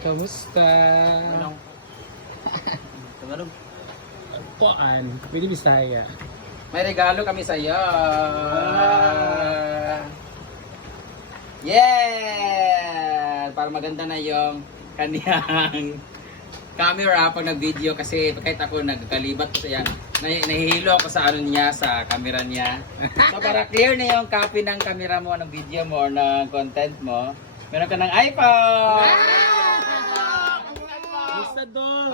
Kamusta? Tagalog. Kuan, pwede Bisaya. May regalo kami sa iyo. Yeah! Para maganda na yung kaniyang camera pag nag-video kasi kahit ako nagkalibat ko sa yan, nahihilo ako sa ano niya, sa camera niya. So para clear na yung copy ng camera mo, ng video mo, or ng content mo, meron ka ng iPhone! Gusto doon!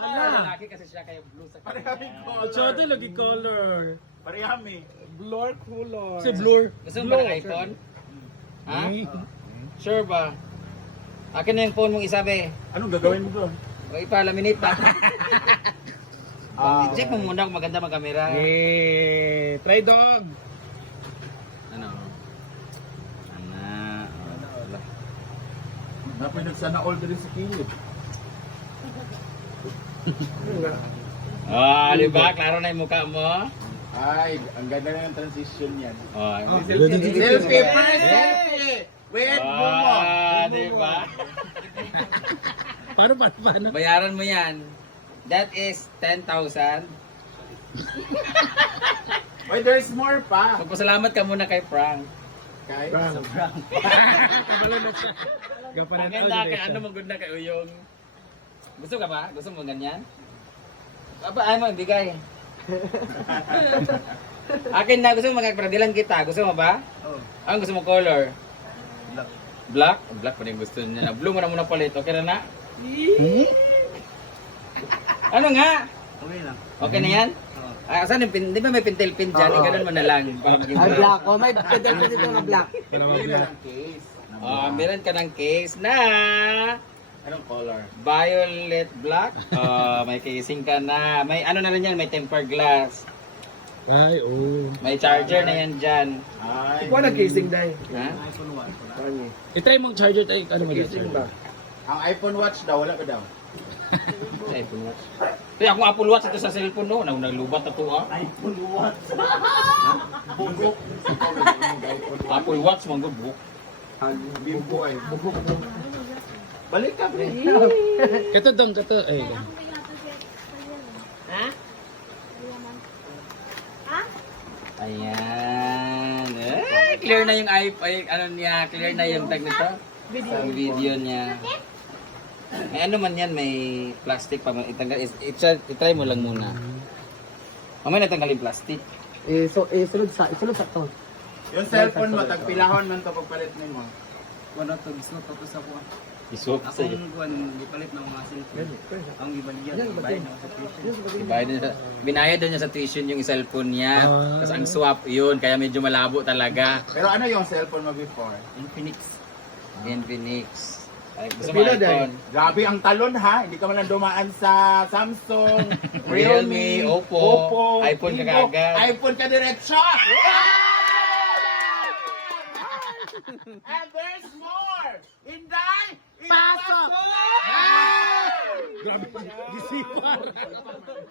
Lalaki kasi siya kaya blue sa kanya. Chodo lagi color. Parehami. Blur color. Si blur. Gusto mo ba ng iPhone? Ha? Sure ba? Akin na yung phone mong isabi. Anong gagawin mo doon? O ipalaminate ba? Check mo muna kung maganda mag-camera. Yeah. Try dog. Ano? Dapat nagsana all din sa kilid. Di ba? Klaro na yung mukha mo. Ay, ang ganda na ng transition yan. Selfie! Selfie! Wait, mo! Di ba? Paano? Bayaran mo yan. That is 10,000. Wait, there's more pa. Magpasalamat ka muna kay Frank. Kahit Frank. Kabalo na siya. Gapanan Ang ganda kay ano magod na kay Uyong. Gusto ka ba? Gusto mo ganyan? Ay mo, bigay. Akin na, gusto mo magkapradilan kita. Gusto mo ba? Oo. Ang gusto mo color? Black? Black pa rin gusto niya na. Blue mo na muna palit. Okay na na? Ano nga? Okay lang. Okay na yan? Saan yung pin? Di ba may pintel pin dyan? Ikanan mo na lang. Para maging Ay, black. Oh, may pedal pa dito na black. Case. Meron ka ng case na Anong color? violet black. May casing ka na. May ano na rin yan, may tempered glass. Ay, oh. May charger na yan dyan. Ay. Ikaw na casing dahil. Ha? I-try mong charger tayo. Ano mo Casing ba? Ang iPhone watch daw, wala ba daw? iPhone Watch. Kaya akong Apple Watch ito sa cellphone no. Naglubat na ito iPhone watch. Bugok. Apple Watch, mga buk. Bimbo ay. Balik ka, pre. Kato dong, kato. Ay, Ayan. Clear na yung iPhone. Ano niya, clear na yung tag nito. Ang video niya. May ano man yan, may plastic pa. Itanggal, itry mo lang muna. Mamaya natanggal yung plastic. Sulod sa to. Yung cellphone mo, tagpilahon man to pagpalit mo. Wala to, gusto ko tapos ako. Isuot sa iyo. Akong kuhan, gipalit ng mga cellphone. Ang gibaligyan, gibayad ng subscription. Binayad na niya sa tuition yung cellphone niya. Tapos ang swap yun, kaya medyo malabo talaga. Pero ano yung cellphone mo before? Infinix. Infinix. Ay, gusto mo Pila iPhone? Grabe ang talon ha. Hindi ka man lang dumaan sa Samsung, Realme, Oppo, iPhone ka Vivo. kaagad. iPhone ka diretso. And there's more. Inday! Pasok!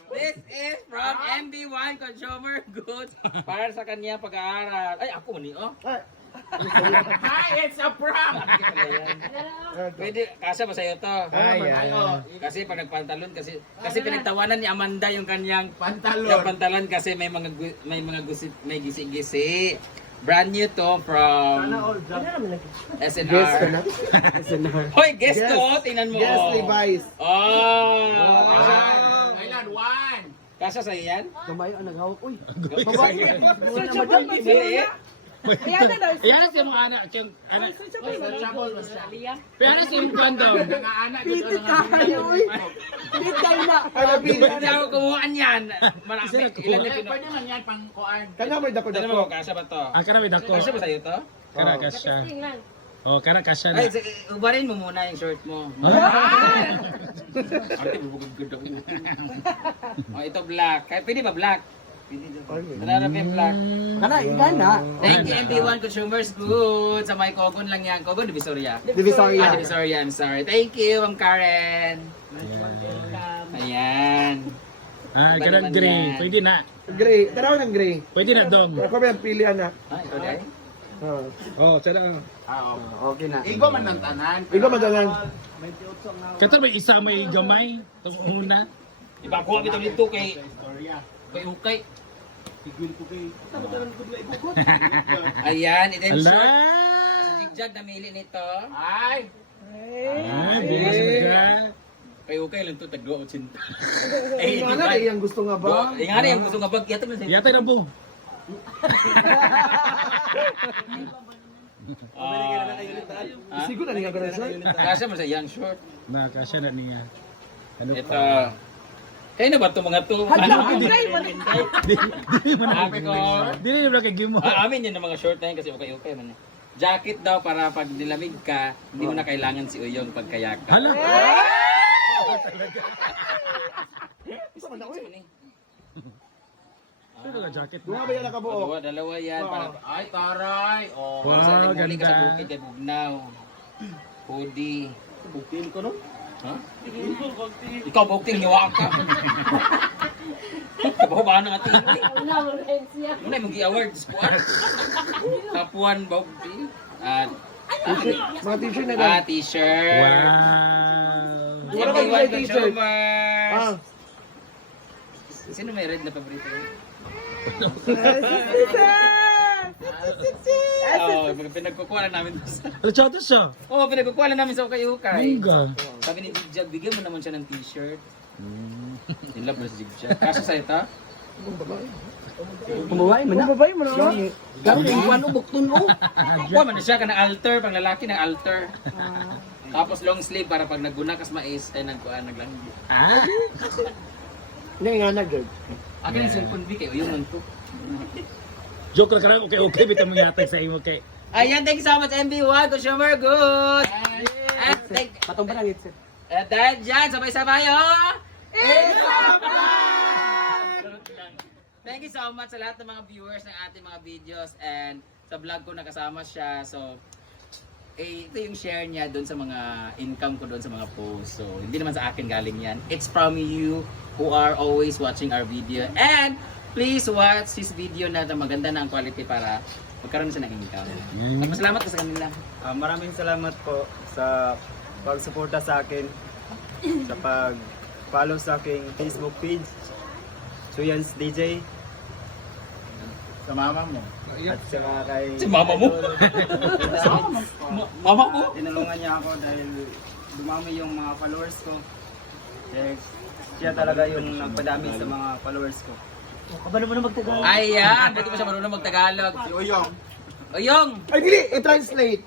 This is from MB1 Consumer Goods para sa kanya pag-aaral. Ay, ako man oh. Hi, it's a prank! Pwede, kasya ba sa'yo to? Kasi pag nagpantalon, kasi pinagtawanan ni Amanda yung kanyang Pantalon. pantalon kasi may may gisi-gisi. Brand new to from SNR. Hoy, guess to, tingnan mo. Yes, oh. Levi's. Oh! Kailan? One! Kasya sa'yo yan? Kumayo ang naghawak. Uy, Maliit? Ayan siya mga anak. Yung anak. Pero ano siya yung kondom? Mga anak pitit kayo, uy. Pitit kayo na. Hindi ako kumuhaan yan. Marami. Ilan na Pwede man yan pang kuan. Kanya may Tignan dako-dako. mo, kasya ba to? Ah, kara may dako. Kasya ba sa'yo to? Kara kasya. Oh, kara kasya na. Ay, ubarin mo muna yung short mo. Ate, bubugod ako. Oh, ito black. Kaya pwede ba black? Nanarap yung black. Kana, ikan na. Thank you, MB1 Consumers Goods. Sa may Kogon lang yan. Kogon, Divisoria. Divisoria. Divisoria, I'm sorry. Thank you, Ma'am Karen. Ayan. Ah, Iba kara naman gray. yan. Pwede na. Gray. Taraw ng gray. Pwede na dong. Ako may ang pilihan na. Ah, ikaw dahil? Oh, sada. Okay na. Igo man ng tanan. Ikaw madalan. Kata may isa may gamay, tapos una. Iba ko kita dito kay ukay. Ayan, ito yung Ala! short. Si Jigjag namili nito. Ay! Ay, bilis mo ka. Kay ukay lang to tagdo 80. Ay, nga na, yung gusto nga ba? Nga na yung gusto nga bag. Yata mo siya. Yata na po. Siguro na nga ganun siya. Kasya mo sa young short. Nakasya na niya. Ano Ito. pa? Kayo na ba ito mga to? Hadla, Ano? okay. Dili man Sabi ko. Dili man kay gimo. Amin yun ang mga short na yun kasi okay man. Jacket daw para pag nilamig ka, hindi mo na kailangan si Uyong pagkayak ka. Hala. Ano ka jacket Nga mo? ba yan nakabuo? Dalawa yan. Para, Ay, taray! Oh. Wow, sa muli ka sa ganda. bukid kay Bugnaw. Hoodie. Bukil ko no? Ha? Ikaw bukting niwa ka. Kabaho na nga ito. Muna yung mag-awards. Kapuan bukting. At Mga t-shirt na lang. t-shirt. Wow. Wala ka Everyone t-shirt. consumers. Ah. Sino may red na paborito? Oh, pinagkukuha lang namin. Ano chato siya? Oh, pinagkukuha lang namin sa ukay-ukay. Mungga. Sabi ni Jigjag, bigyan mo naman siya ng t-shirt. In love na si Jigjag. Kasya sa ita? Kumabay mo na. Kumabay mo na. Garo yung kuwan o bukton o. Kuha man siya ka ng alter, pang lalaki ng alter. Tapos long sleeve para pag nagguna kas mais, ay naglanggit. Ah? Hindi nga na, girl. Akin yung cellphone B kayo, yung to. Joke lang karang okay bitaw mo yatag sa imo kay. Ayan, thank you so much MB1, consumer good! At Patong ba lang ito? dahil dyan, sabay-sabay oh! Thank you so much sa lahat ng mga viewers ng ating mga videos and sa vlog ko nakasama siya. So, ito yung share niya doon sa mga income ko doon sa mga posts. So, hindi naman sa akin galing yan. It's from you who are always watching our video. And please watch this video na maganda na ang quality para magkaroon siya ng income. Masalamat ko sa kanila. Maraming salamat po sa pagsuporta sa akin, sa pag-follow sa aking Facebook page, Suyans DJ, Sa mama mo. at saka kay... Si mama mo? Mama mo? Tinulungan niya ako dahil dumami yung mga followers ko. Dahil siya talaga yung nagpadami sa mga followers ko. Kabalo mo na magtagal. Ayan, buti mo siya marunong mag-Tagalog. Si Uyong. Oyong! Ay, dili! I-translate!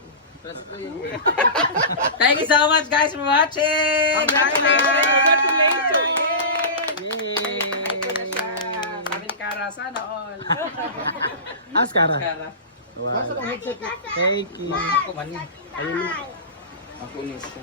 Thank you so much guys for watching! Congratulations! Sabi ni Kara, sana all. Askara. Kara. Wow. Thank you. Ako man. Ako ulit siya.